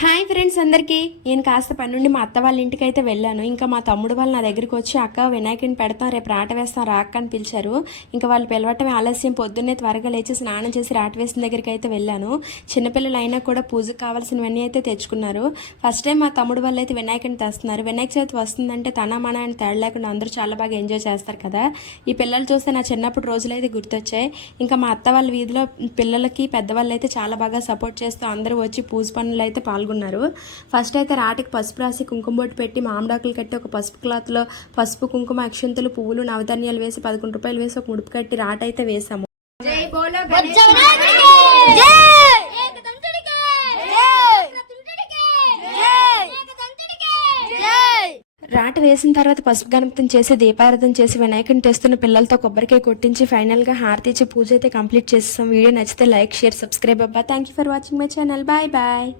Hi friends అందరికీ. నేను కాస్త పని నుండి మా అత్త వాళ్ళ ఇంటికి అయితే వెళ్ళాను. ఇంకా మా తమ్ముడు వాళ్ళు నా దగ్గరికి వచ్చి అక్క వినాయకుడిని పెడతాం, రేపు రాట వేస్తాం రాక్క అని పిలిచారు. ఇంకా వాళ్ళు పిలవటమే ఆలస్యం. పొద్దున్నే త్వరగా లేచి స్నానం చేసి రాట వేసిన దగ్గరికి అయితే వెళ్ళాను. చిన్నపిల్లలు అయినా కూడా పూజకు కావాల్సినవన్నీ అయితే తెచ్చుకున్నారు. ఫస్ట్ టైం మా తమ్ముడు వాళ్ళు అయితే వినాయకుడిని తెస్తున్నారు. వినాయక చవితి వస్తుందంటే తన మన అని తేడా లేకుండా అందరూ చాలా బాగా ఎంజాయ్ చేస్తారు కదా. ఈ పిల్లలు చూస్తే నా చిన్నప్పుడు రోజులైతే గుర్తొచ్చాయి. ఇంకా మా అత్త వాళ్ళ వీధిలో పిల్లలకి పెద్దవాళ్ళు అయితే చాలా బాగా సపోర్ట్ చేస్తూ అందరూ వచ్చి పూజ పనులు అయితే పాల్గొన్నారు. ఫస్ట్ అయితే రాటికి పసుపు రాసి కుంకుమ బొట్టు పెట్టి మామిడాకులు కట్టి ఒక పసుపు క్లాత్లో పసుపు కుంకుమ అక్షంతలు పువ్వులు నవధాన్యాలు వేసి 11 రూపాయలు వేసి ఒక ముడుపు కట్టి రాట అయితే వేసాము. రాట వేసిన తర్వాత పసుపు గణపతిని చేసి దీపారాధన చేసి వినాయకుని తెస్తున్న పిల్లలతో కొబ్బరికాయ కొట్టించి ఫైనల్గా హారతి ఇచ్చి పూజ అయితే కంప్లీట్ చేసేసాం. వీడియో నచ్చితే లైక్ షేర్ సబ్స్క్రైబ్ అబ్బా. Thank you for watching my channel. Bye bye.